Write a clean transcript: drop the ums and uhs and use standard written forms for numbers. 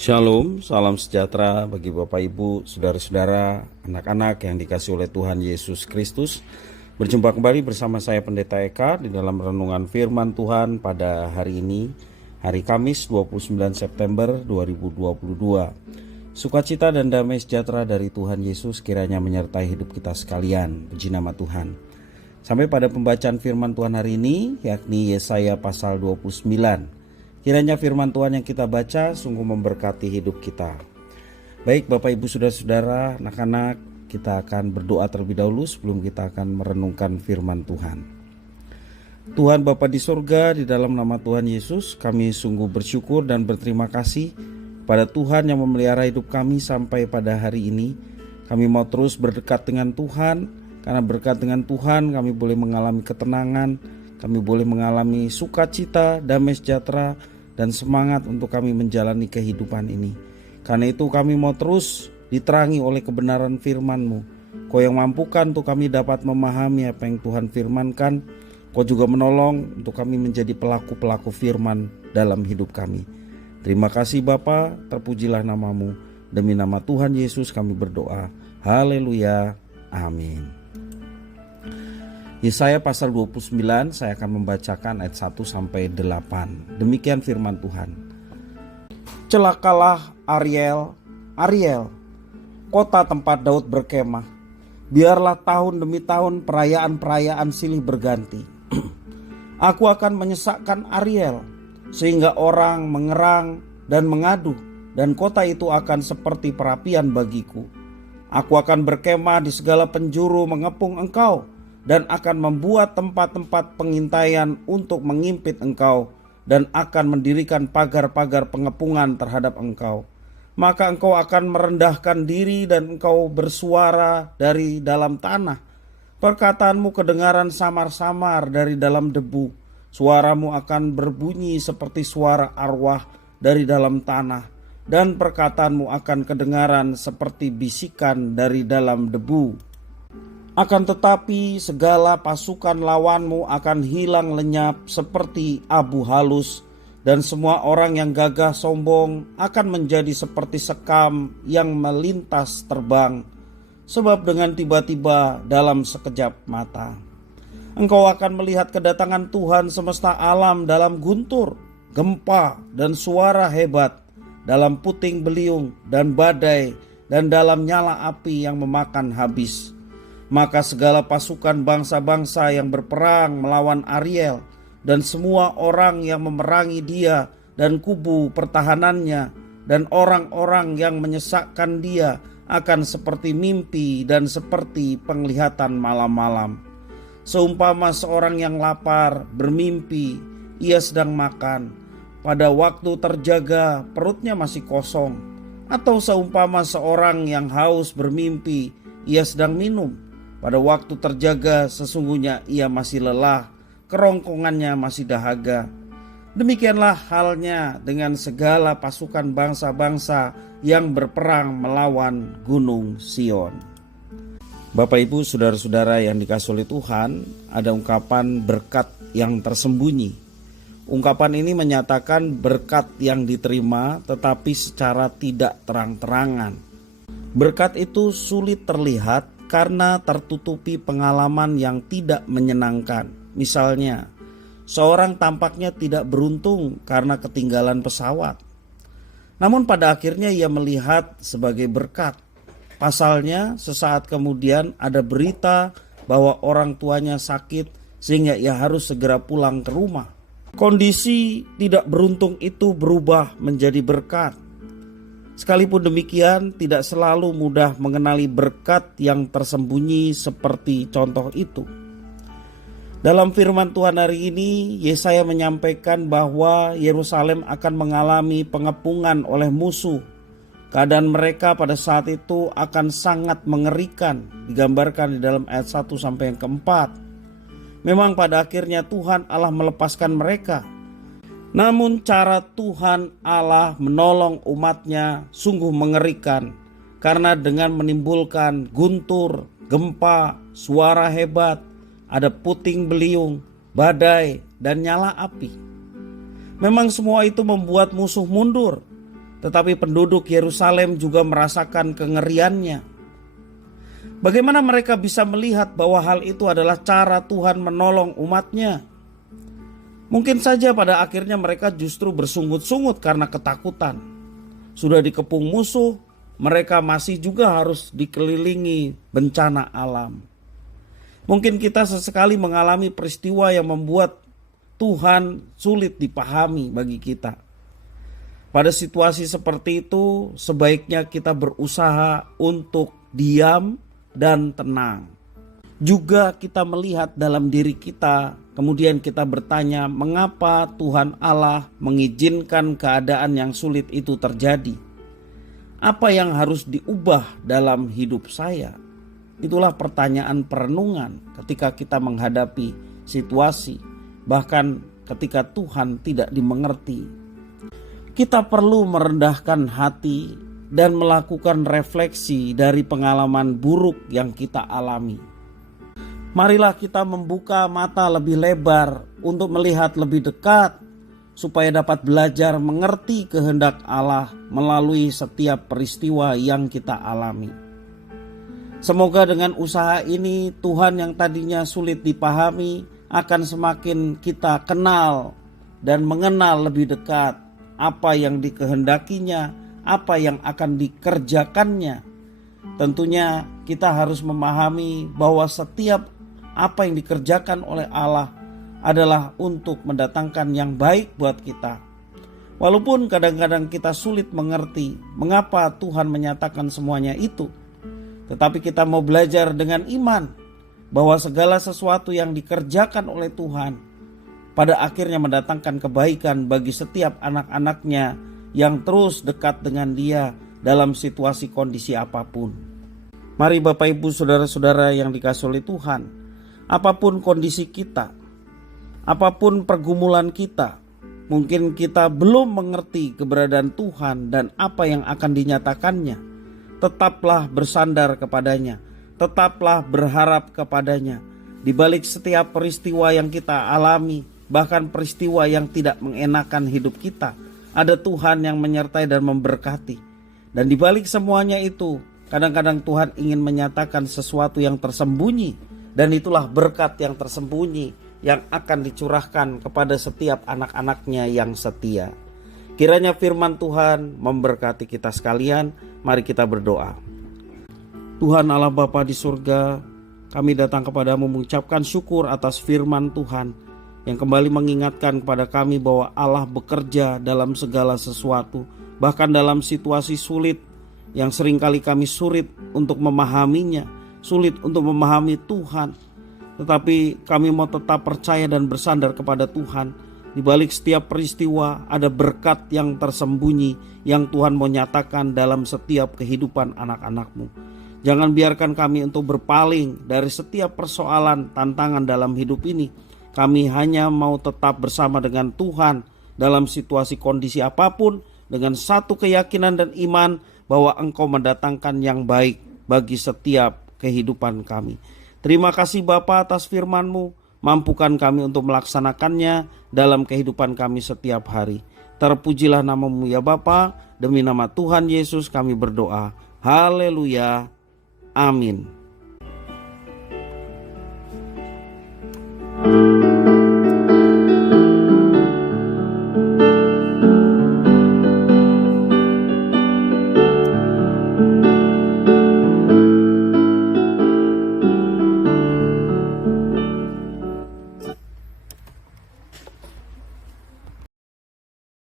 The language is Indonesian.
Shalom, salam sejahtera bagi Bapak Ibu, saudara-saudara, anak-anak yang dikasihi oleh Tuhan Yesus Kristus. Berjumpa kembali bersama saya Pendeta Eka di dalam renungan firman Tuhan pada hari ini, hari Kamis 29 September 2022. Sukacita dan damai sejahtera dari Tuhan Yesus kiranya menyertai hidup kita sekalian. Puji nama Tuhan. Sampai pada pembacaan firman Tuhan hari ini, yakni Yesaya pasal 29. Kiranya firman Tuhan yang kita baca sungguh memberkati hidup kita. Baik Bapak Ibu Saudara-saudara, anak-anak, kita akan berdoa terlebih dahulu sebelum kita akan merenungkan firman Tuhan. Tuhan Bapa di surga, di dalam nama Tuhan Yesus, kami sungguh bersyukur dan berterima kasih pada Tuhan yang memelihara hidup kami sampai pada hari ini. Kami mau terus berdekat dengan Tuhan, karena berkat dengan Tuhan kami boleh mengalami ketenangan, kami boleh mengalami sukacita, damai sejahtera, dan semangat untuk kami menjalani kehidupan ini. Karena itu kami mau terus diterangi oleh kebenaran firman-Mu. Kau yang mampukan untuk kami dapat memahami apa yang Tuhan firmankan. Kau juga menolong untuk kami menjadi pelaku-pelaku firman dalam hidup kami. Terima kasih Bapa, terpujilah nama-Mu. Demi nama Tuhan Yesus kami berdoa. Haleluya. Amin. Yesaya pasal 29 saya akan membacakan ayat 1 sampai 8. Demikian firman Tuhan. Celakalah Ariel, Ariel, kota tempat Daud berkemah. Biarlah tahun demi tahun perayaan-perayaan silih berganti. Aku akan menyesakkan Ariel sehingga orang mengerang dan mengadu, dan kota itu akan seperti perapian bagiku. Aku akan berkemah di segala penjuru mengepung engkau, dan akan membuat tempat-tempat pengintaian untuk mengimpit engkau, dan akan mendirikan pagar-pagar pengepungan terhadap engkau. Maka engkau akan merendahkan diri dan engkau bersuara dari dalam tanah. Perkataanmu kedengaran samar-samar dari dalam debu. Suaramu akan berbunyi seperti suara arwah dari dalam tanah, dan perkataanmu akan kedengaran seperti bisikan dari dalam debu. Akan tetapi segala pasukan lawanmu akan hilang lenyap seperti abu halus, dan semua orang yang gagah sombong akan menjadi seperti sekam yang melintas terbang, sebab dengan tiba-tiba dalam sekejap mata engkau akan melihat kedatangan Tuhan semesta alam dalam guntur, gempa, dan suara hebat, dalam puting beliung dan badai, dan dalam nyala api yang memakan habis. Maka segala pasukan bangsa-bangsa yang berperang melawan Ariel, dan semua orang yang memerangi dia dan kubu pertahanannya, dan orang-orang yang menyesakkan dia akan seperti mimpi dan seperti penglihatan malam-malam. Seumpama seorang yang lapar bermimpi, ia sedang makan, pada waktu terjaga perutnya masih kosong. Atau seumpama seorang yang haus bermimpi, ia sedang minum, pada waktu terjaga sesungguhnya ia masih lelah, kerongkongannya masih dahaga. Demikianlah halnya dengan segala pasukan bangsa-bangsa yang berperang melawan Gunung Sion. Bapak Ibu saudara-saudara yang dikasihi oleh Tuhan, ada ungkapan berkat yang tersembunyi. Ungkapan ini menyatakan berkat yang diterima tetapi secara tidak terang-terangan. Berkat itu sulit terlihat karena tertutupi pengalaman yang tidak menyenangkan. Misalnya, seorang tampaknya tidak beruntung karena ketinggalan pesawat. Namun pada akhirnya ia melihat sebagai berkat. Pasalnya, sesaat kemudian ada berita bahwa orang tuanya sakit sehingga ia harus segera pulang ke rumah. Kondisi tidak beruntung itu berubah menjadi berkat. Sekalipun demikian, tidak selalu mudah mengenali berkat yang tersembunyi seperti contoh itu. Dalam firman Tuhan hari ini, Yesaya menyampaikan bahwa Yerusalem akan mengalami pengepungan oleh musuh. Keadaan mereka pada saat itu akan sangat mengerikan, digambarkan di dalam ayat 1 sampai yang keempat. Memang pada akhirnya Tuhan Allah melepaskan mereka. Namun cara Tuhan Allah menolong umatnya sungguh mengerikan, karena dengan menimbulkan guntur, gempa, suara hebat, ada puting beliung, badai, dan nyala api. Memang semua itu membuat musuh mundur. tetapi penduduk Yerusalem juga merasakan kengeriannya. Bagaimana mereka bisa melihat bahwa hal itu adalah cara Tuhan menolong umatnya? Mungkin saja pada akhirnya mereka justru bersungut-sungut karena ketakutan. Sudah dikepung musuh, mereka masih juga harus dikelilingi bencana alam. Mungkin kita sesekali mengalami peristiwa yang membuat Tuhan sulit dipahami bagi kita. Pada situasi seperti itu, sebaiknya kita berusaha untuk diam dan tenang. Juga kita melihat dalam diri kita, kemudian kita bertanya, mengapa Tuhan Allah mengizinkan keadaan yang sulit itu terjadi? Apa yang harus diubah dalam hidup saya? Itulah pertanyaan perenungan ketika kita menghadapi situasi, bahkan ketika Tuhan tidak dimengerti. Kita perlu merendahkan hati dan melakukan refleksi dari pengalaman buruk yang kita alami. Marilah kita membuka mata lebih lebar untuk melihat lebih dekat, supaya dapat belajar mengerti kehendak Allah melalui setiap peristiwa yang kita alami. Semoga dengan usaha ini Tuhan yang tadinya sulit dipahami akan semakin kita kenal dan mengenal lebih dekat apa yang dikehendakinya, apa yang akan dikerjakannya. Tentunya kita harus memahami bahwa setiap apa yang dikerjakan oleh Allah adalah untuk mendatangkan yang baik buat kita. Walaupun kadang-kadang kita sulit mengerti mengapa Tuhan menyatakan semuanya itu, tetapi kita mau belajar dengan iman bahwa segala sesuatu yang dikerjakan oleh Tuhan pada akhirnya mendatangkan kebaikan bagi setiap anak-anaknya yang terus dekat dengan Dia dalam situasi kondisi apapun. Mari Bapak Ibu Saudara-saudara yang dikasihi oleh Tuhan, apapun kondisi kita, apapun pergumulan kita, mungkin kita belum mengerti keberadaan Tuhan dan apa yang akan dinyatakannya. Tetaplah bersandar kepadanya, tetaplah berharap kepadanya. Di balik setiap peristiwa yang kita alami, bahkan peristiwa yang tidak mengenakan hidup kita, ada Tuhan yang menyertai dan memberkati. Dan di balik semuanya itu, kadang-kadang Tuhan ingin menyatakan sesuatu yang tersembunyi, dan itulah berkat yang tersembunyi yang akan dicurahkan kepada setiap anak-anaknya yang setia. Kiranya firman Tuhan memberkati kita sekalian. Mari kita berdoa. Tuhan Allah Bapa di surga, kami datang kepadamu mengucapkan syukur atas firman Tuhan yang kembali mengingatkan kepada kami bahwa Allah bekerja dalam segala sesuatu, bahkan dalam situasi sulit yang seringkali kami sulit untuk memahaminya, sulit untuk memahami Tuhan. Tetapi kami mau tetap percaya dan bersandar kepada Tuhan. Di balik setiap peristiwa ada berkat yang tersembunyi yang Tuhan mau nyatakan dalam setiap kehidupan anak-anak-Mu. Jangan biarkan kami untuk berpaling dari setiap persoalan tantangan dalam hidup ini. Kami hanya mau tetap bersama dengan Tuhan dalam situasi kondisi apapun, dengan satu keyakinan dan iman bahwa Engkau mendatangkan yang baik bagi setiap kehidupan kami. Terima kasih Bapa atas firman-Mu. Mampukan kami untuk melaksanakannya dalam kehidupan kami setiap hari. Terpujilah nama-Mu ya Bapa, demi nama Tuhan Yesus kami berdoa. Haleluya. Amin.